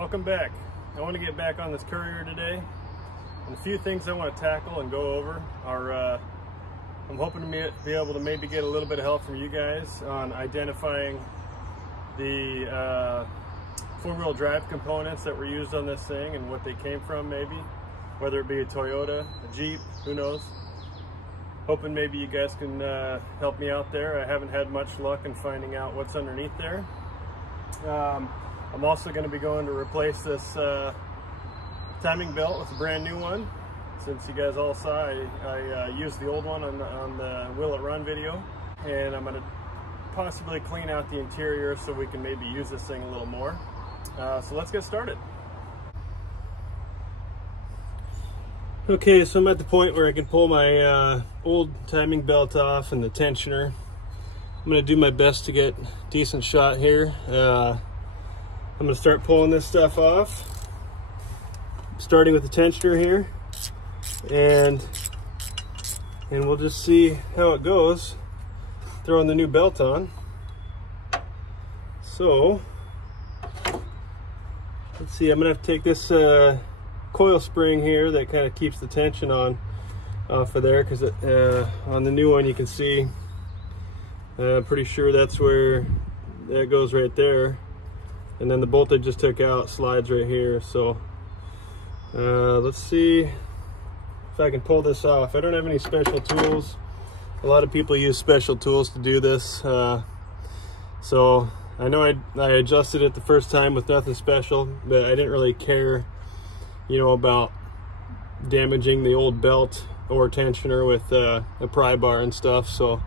Welcome back. I want to get back on this courier today, and a few things I want to tackle and go over are I'm hoping to be able to maybe get a little bit of help from you guys on identifying the four-wheel drive components that were used on this thing and what they came from, maybe whether it be a Toyota, a Jeep, who knows. Hoping maybe you guys can help me out there. I haven't had much luck in finding out what's underneath there. I'm also going to be going to replace this timing belt with a brand new one. Since you guys all saw, I used the old one on the Will It Run video, and I'm going to possibly clean out the interior so we can maybe use this thing a little more. So let's get started. Okay, so I'm at the point where I can pull my old timing belt off and the tensioner. I'm going to do my best to get a decent shot here. I'm going to start pulling this stuff off, starting with the tensioner here, and we'll just see how it goes throwing the new belt on. So let's see, I'm going to have to take this coil spring here that kind of keeps the tension on off of there, because on the new one you can see, I'm pretty sure that's where that goes right there, and then the bolt I just took out slides right here. So let's see if I can pull this off. I don't have any special tools. A lot of people use special tools to do this, so I know I adjusted it the first time with nothing special, but I didn't really care, you know, about damaging the old belt or tensioner with a pry bar and stuff. So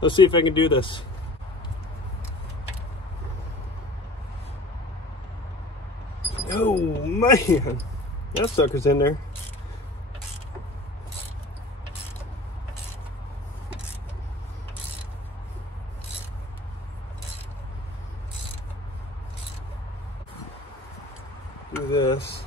let's see if I can do this. Oh man, that sucker's in there. Do this.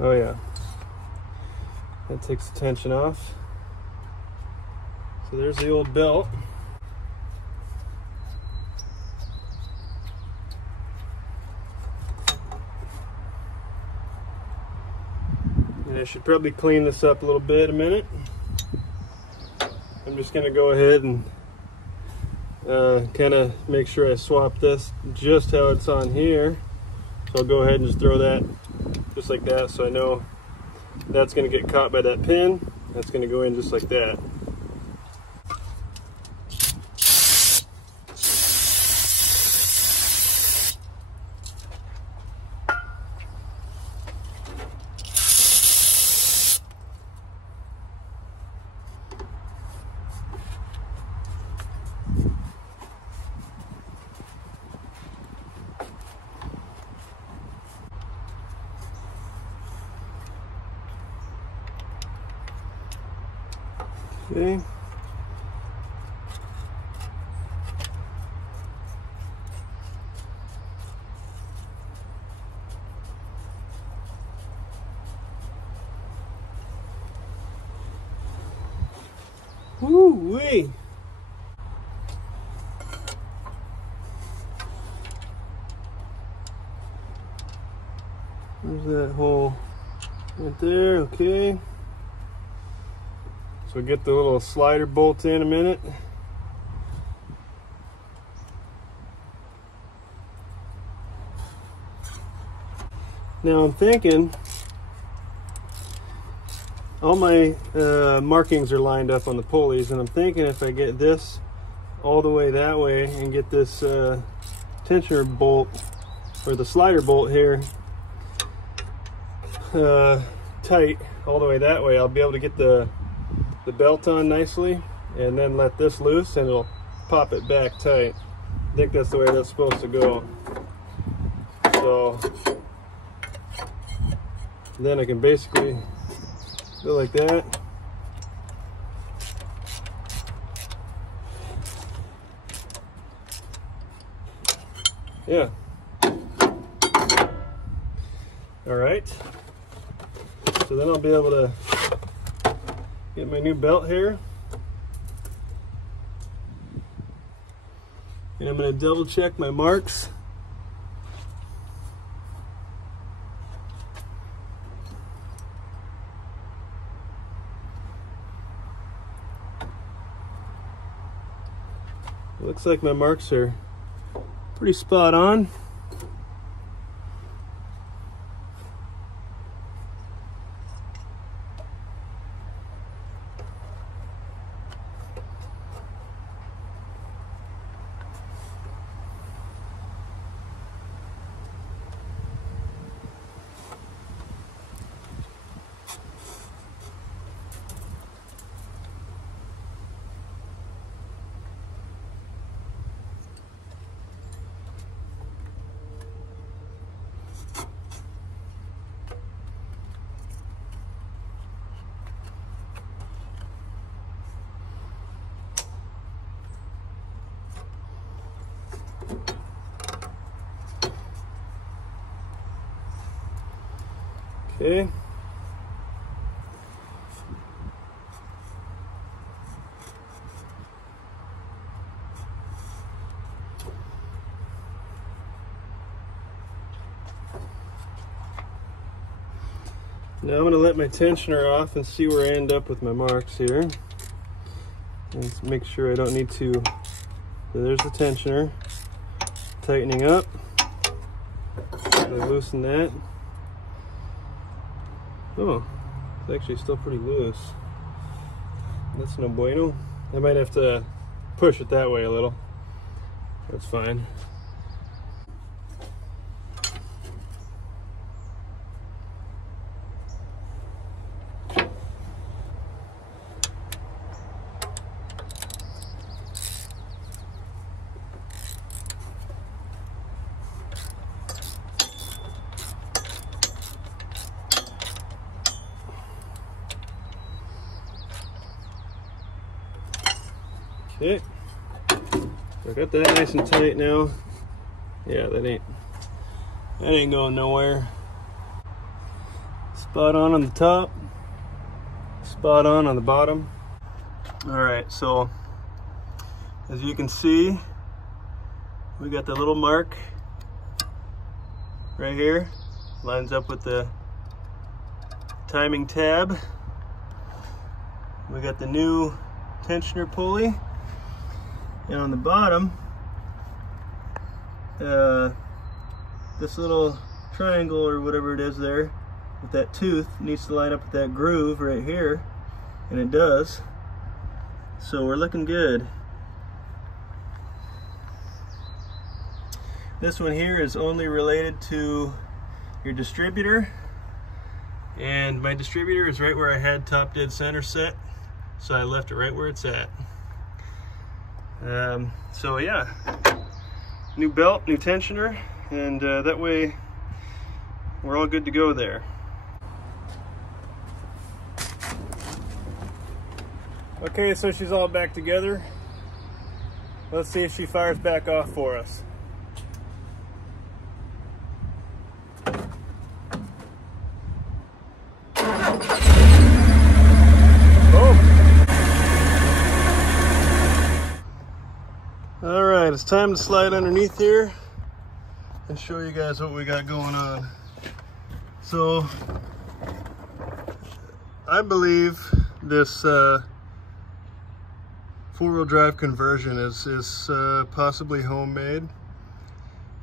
Oh yeah, that takes the tension off. So there's the old belt. And I should probably clean this up a little bit in a minute. I'm just going to go ahead and kind of make sure I swap this just how it's on here. So I'll go ahead and just throw that just like that, so I know that's going to get caught by that pin. That's going to go in just like that. Okay. Woo-wee. There's that hole right there. Okay. So get the little slider bolt in a minute. Now I'm thinking all my markings are lined up on the pulleys, and I'm thinking if I get this all the way that way and get this tensioner bolt or the slider bolt here tight all the way that way, I'll be able to get the belt on nicely, and then let this loose and it'll pop it back tight. I think that's the way that's supposed to go. So then I can basically go like that. Yeah. All right. So then I'll be able to get my new belt here. And I'm going to double check my marks. Looks like my marks are pretty spot on. Okay. Now I'm going to let my tensioner off and see where I end up with my marks here. Let's make sure I don't need to. So there's the tensioner. Tightening up. I loosen that. Oh, it's actually still pretty loose. That's no bueno. I might have to push it that way a little. That's fine. Okay, I got that nice and tight now. Yeah, that ain't going nowhere. Spot on the top, spot on the bottom. All right, so as you can see, we got the little mark right here, lines up with the timing tab. We got the new tensioner pulley. And on the bottom, this little triangle or whatever it is there with that tooth needs to line up with that groove right here, and it does. So we're looking good. This one here is only related to your distributor, and my distributor is right where I had top dead center set, so I left it right where it's at. So yeah, new belt, new tensioner, and that way we're all good to go there. Okay, so she's all back together. Let's see if she fires back off for us. Alright, it's time to slide underneath here and show you guys what we got going on. So, I believe this four-wheel drive conversion is possibly homemade,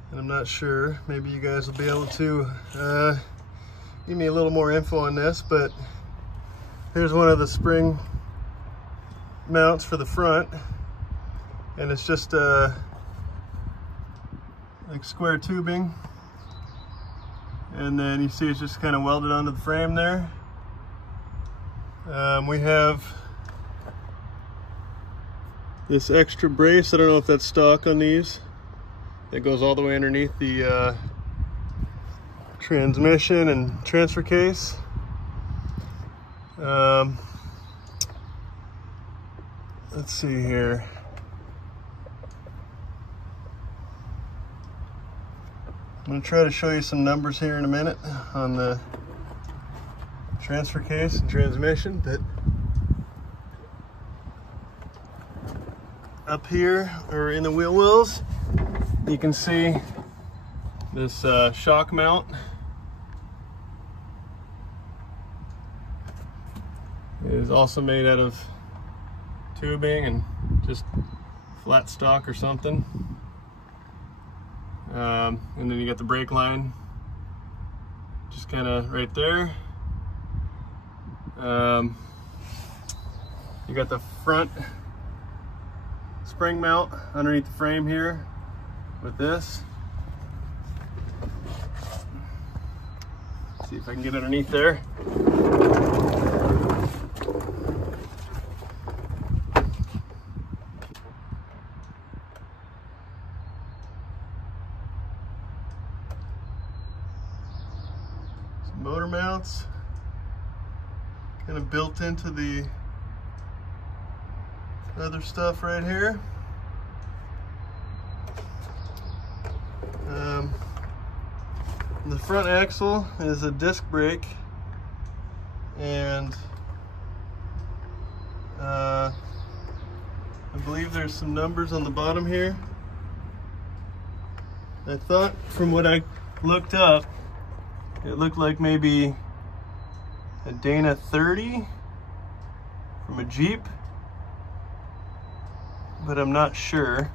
and I'm not sure. Maybe you guys will be able to give me a little more info on this, but here's one of the spring mounts for the front. And it's just like square tubing, and then you see it's just kind of welded onto the frame there. We have this extra brace. I don't know if that's stock on these. That goes all the way underneath the transmission and transfer case. Let's see here. I'm going to try to show you some numbers here in a minute on the transfer case and transmission, but up here, or in the wheel wells, you can see this shock mount. It is also made out of tubing and just flat stock or something. And then you got the brake line just kind of right there. You got the front spring mount underneath the frame here with this. See if I can get underneath there. Some motor mounts kind of built into the other stuff right here. The front axle is a disc brake, and I believe there's some numbers on the bottom here. I thought from what I looked up, it looked like maybe a Dana 30 from a Jeep, but I'm not sure.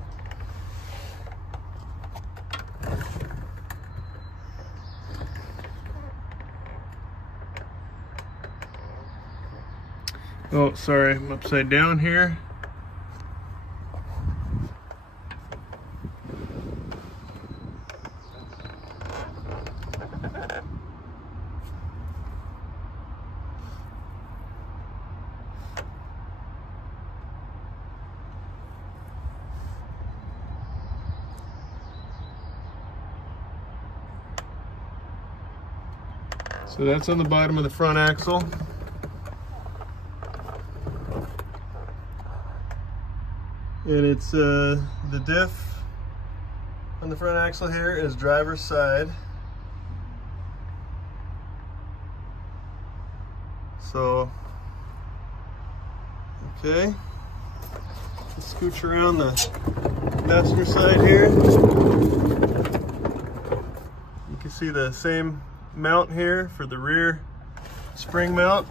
Oh, sorry, I'm upside down here. So that's on the bottom of the front axle. And it's the diff on the front axle here is driver's side. So, okay. Let's scooch around the passenger side here. You can see the same mount here for the rear spring mount.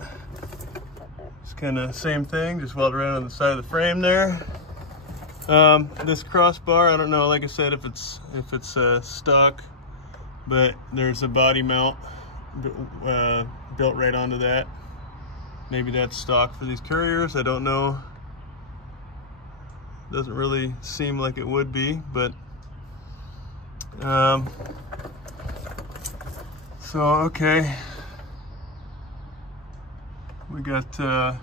It's kind of same thing, just welded around on the side of the frame there. This crossbar, I don't know, like I said, if it's stock, but there's a body mount built right onto that. Maybe that's stock for these couriers, I don't know. Doesn't really seem like it would be, but so okay, we got the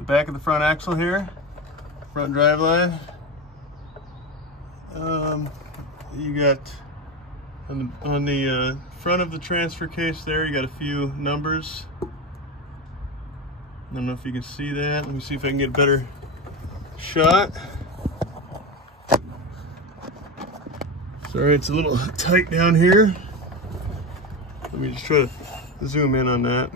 back of the front axle here, front drive line. You got on the front of the transfer case there, you got a few numbers. I don't know if you can see that. Let me see if I can get a better shot. Sorry, it's a little tight down here. Let me just try to zoom in on that.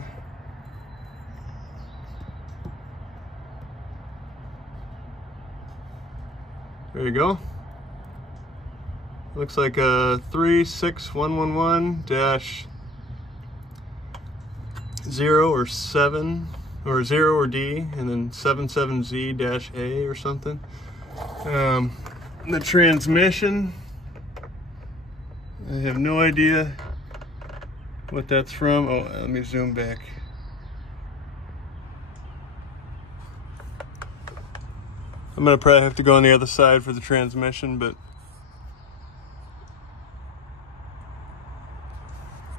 There you go. Looks like a 36111-0 or 7 or 0 or D, and then 77Z-A or something. The transmission, I have no idea what that's from. Oh, let me zoom back. I'm gonna probably have to go on the other side for the transmission, but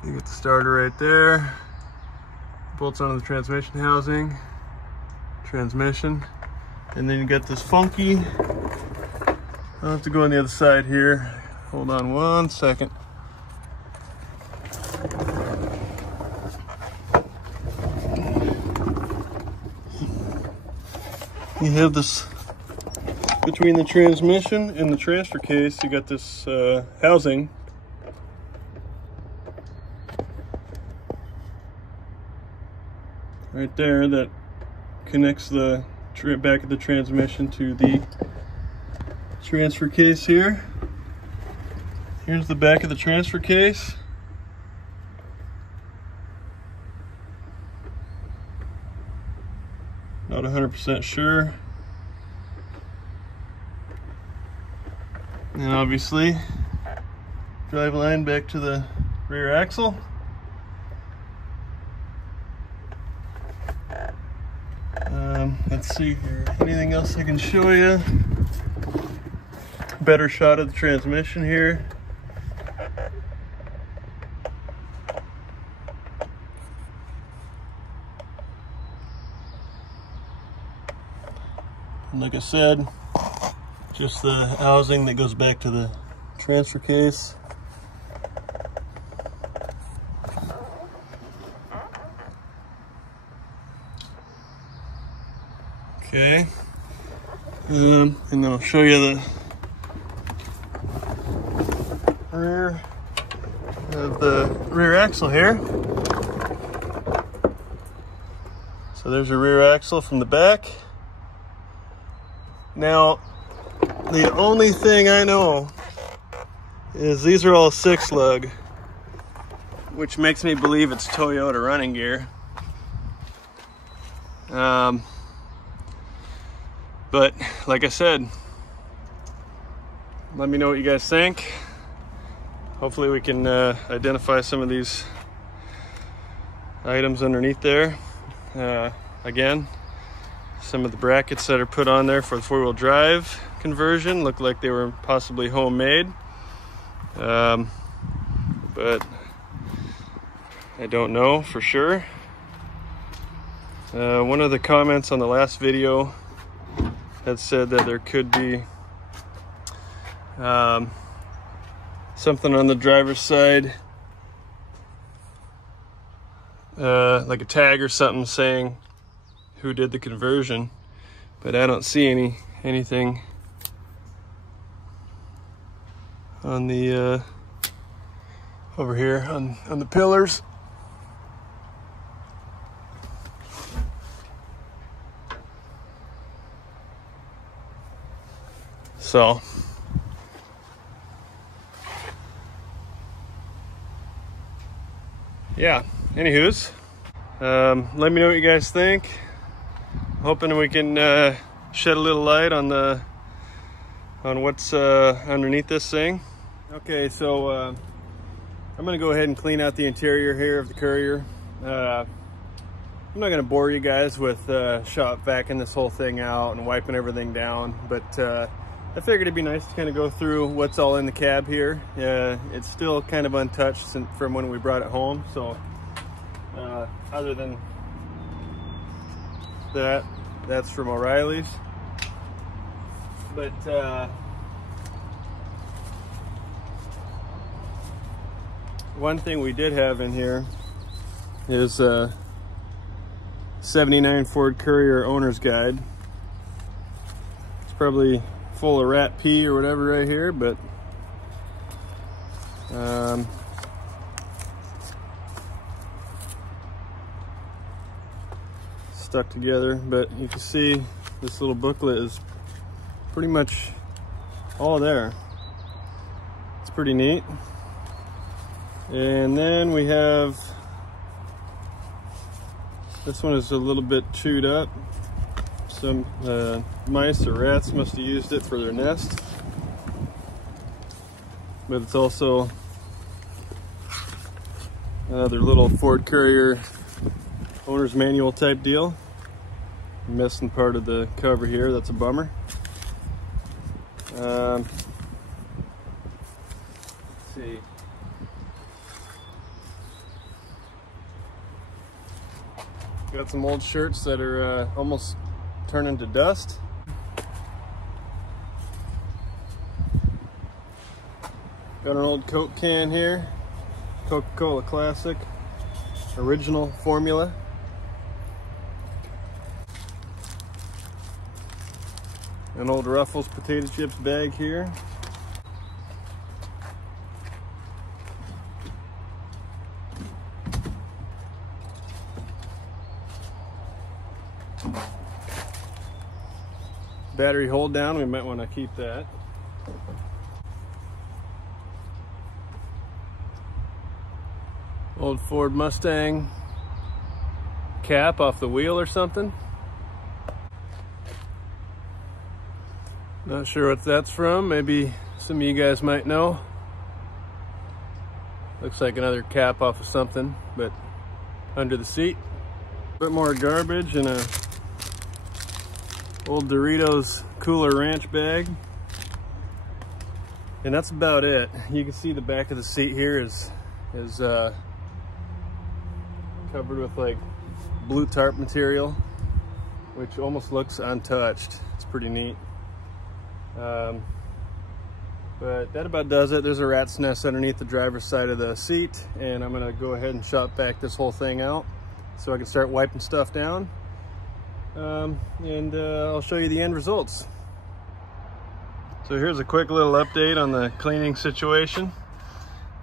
you get the starter right there. Bolts onto the transmission housing, transmission, and then you got this funky. I'll have to go on the other side here. Hold on one second. You have this between the transmission and the transfer case, you got this housing. right there that connects the back of the transmission to the transfer case here. Here's the back of the transfer case. Not 100% sure. And obviously, drive line back to the rear axle. Let's see here. Anything else I can show you? Better shot of the transmission here. And like I said, just the housing that goes back to the transfer case. Okay, and then I'll show you the rear of the rear axle here. So there's your rear axle from the back. Now, the only thing I know is these are all 6-lug, which makes me believe it's Toyota running gear. But like I said, let me know what you guys think. Hopefully we can identify some of these items underneath there. Again, some of the brackets that are put on there for the 4-wheel drive conversion look like they were possibly homemade. But I don't know for sure. One of the comments on the last video had said that there could be something on the driver's side, like a tag or something saying who did the conversion, but I don't see anything on the over here on the pillars. So yeah, anywho's, let me know what you guys think. Hoping we can shed a little light on what's underneath this thing. Okay, so I'm gonna go ahead and clean out the interior here of the Courier. I'm not gonna bore you guys with shop vacuuming this whole thing out and wiping everything down, but I figured it'd be nice to kind of go through what's all in the cab here. It's still kind of untouched from when we brought it home, so other than that's from O'Reilly's. But one thing we did have in here is 79 Ford Courier owner's guide. It's probably full of rat pee or whatever right here, but stuck together. But you can see this little booklet is pretty much all there. It's pretty neat. And then we have, this one is a little bit chewed up. Some mice or rats must have used it for their nest. But it's also another little Ford Courier owner's manual type deal. I'm missing part of the cover here, that's a bummer. Let's see. Got some old shirts that are almost turning to dust. Got an old Coke can here, Coca-Cola Classic, original formula. An old Ruffles potato chips bag here. Battery hold down, we might want to keep that. Old Ford Mustang cap off the wheel or something. Not sure what that's from. Maybe some of you guys might know. Looks like another cap off of something, but under the seat. A bit more garbage and a old Doritos Cooler Ranch bag. And that's about it. You can see the back of the seat here is covered with like blue tarp material, which almost looks untouched. It's pretty neat. But that about does it. There's a rat's nest underneath the driver's side of the seat, and I'm gonna go ahead and shop back this whole thing out so I can start wiping stuff down. I'll show you the end results. So here's a quick little update on the cleaning situation.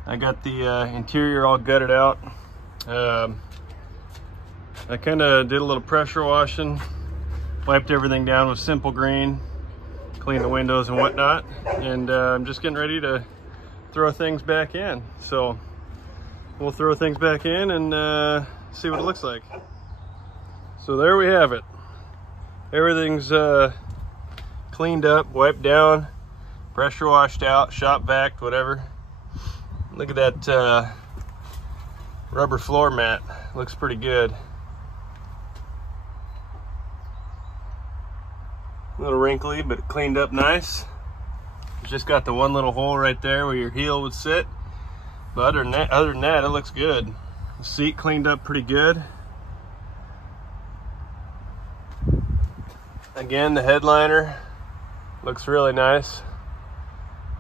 I got the interior all gutted out. I kind of did a little pressure washing, wiped everything down with Simple Green, cleaned the windows and whatnot, and I'm just getting ready to throw things back in. So we'll throw things back in and see what it looks like. So there we have it. Everything's cleaned up, wiped down, pressure washed out, shop vac, whatever. Look at that rubber floor mat. Looks pretty good. A little wrinkly, but cleaned up nice. It's just got the one little hole right there where your heel would sit. But other than that, it looks good. The seat cleaned up pretty good. Again, the headliner looks really nice.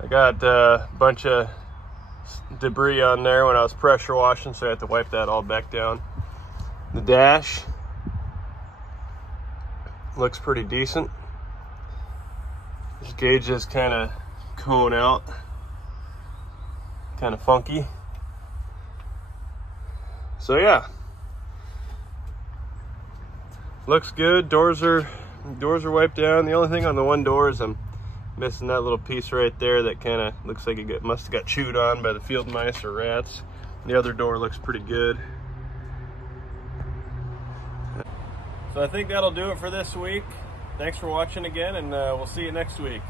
I got a bunch of debris on there when I was pressure washing, so I had to wipe that all back down. The dash looks pretty decent. This gauge is kind of cone out, kind of funky. So yeah, looks good. Doors are wiped down. The only thing on the one door is I'm missing that little piece right there that kind of looks like it must have got chewed on by the field mice or rats. The other door looks pretty good. So I think that'll do it for this week. Thanks for watching again, and we'll see you next week.